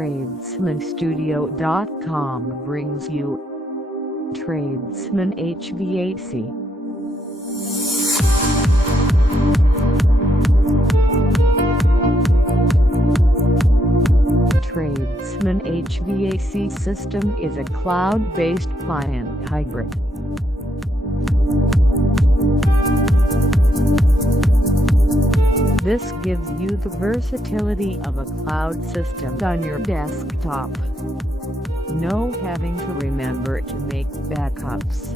TradesmanStudio.com brings you Tradesman HVAC. Tradesman HVAC system is a cloud-based client hybrid. This gives you the versatility of a cloud system on your desktop. No having to remember to make backups.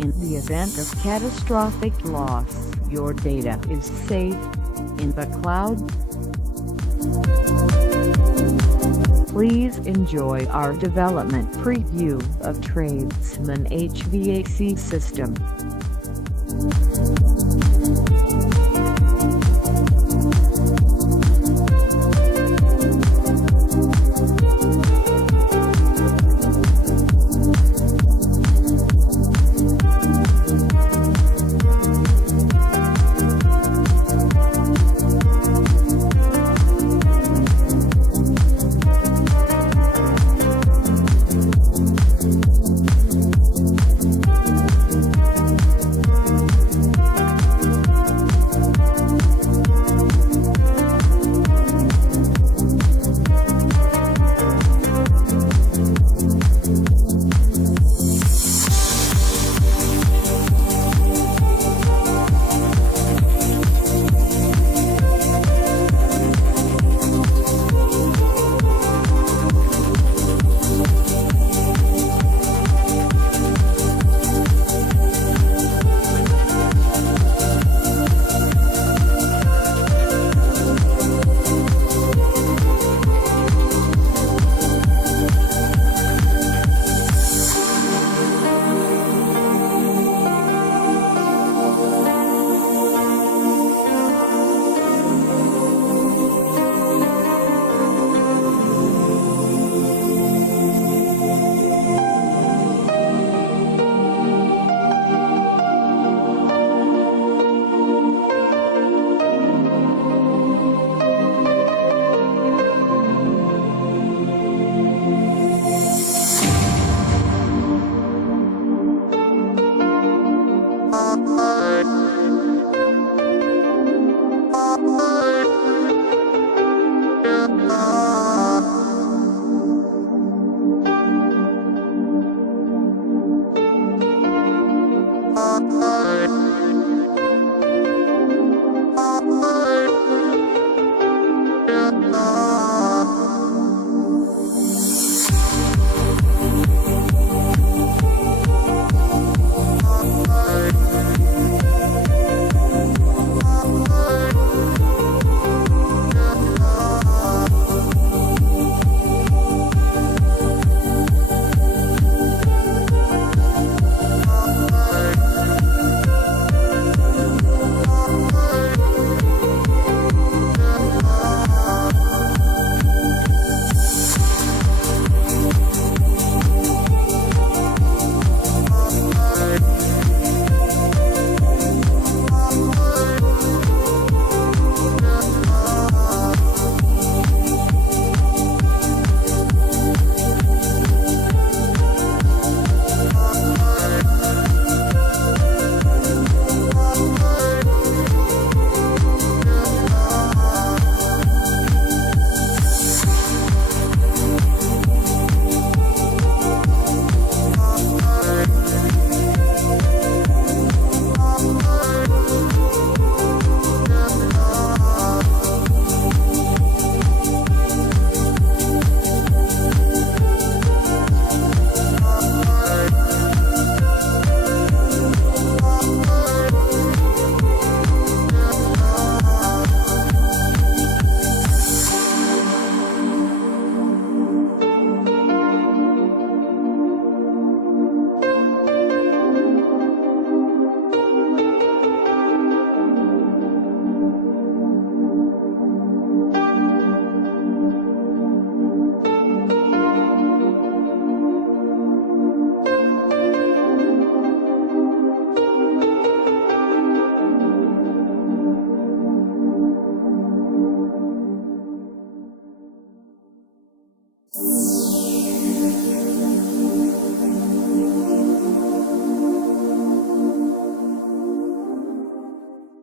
In the event of catastrophic loss, your data is safe in the cloud. Please enjoy our development preview of Tradesman HVAC system.